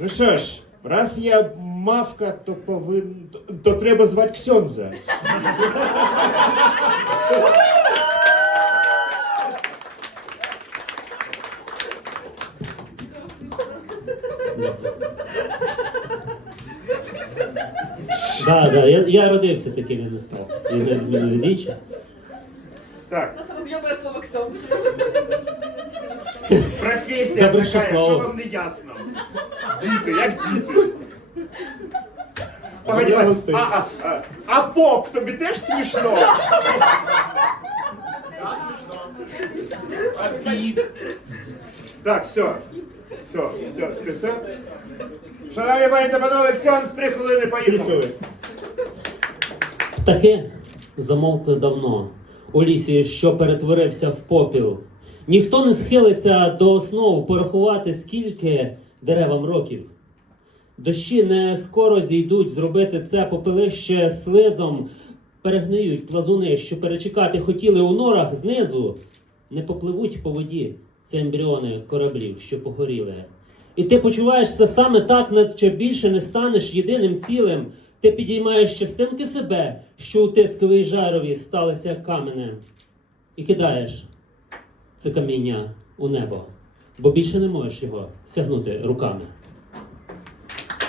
Ну що ж, раз я мавка, то повин... то, то треба звати Ксьонза. Да, да, я, я родився таким, я не став. Я не. Так, Нас роз'єбує слово ксьонз. Професія така, що вам не ясно. Діти, як діти. Погоді, Я а, а, а, а поп, тобі теж смішно? А? Так, все. Все, все, ти все? Шановні пані та панове, Ксьонз, три хвилини, поїхали. Птахи замовкли давно у лісі, що перетворився в попіл. Ніхто не схилиться до основ порахувати, скільки деревам років. Дощі не скоро зійдуть зробити це попелище слизом, перегниють плазуни, що перечекати хотіли у норах знизу, не попливуть по воді. Це ембріони кораблів, що погоріли. І ти почуваєшся саме так, наче більше не станеш єдиним цілим. Ти підіймаєш частинки себе, що у тисковій жарові сталися каменем, і кидаєш це каміння у небо, бо більше не можеш його сягнути руками.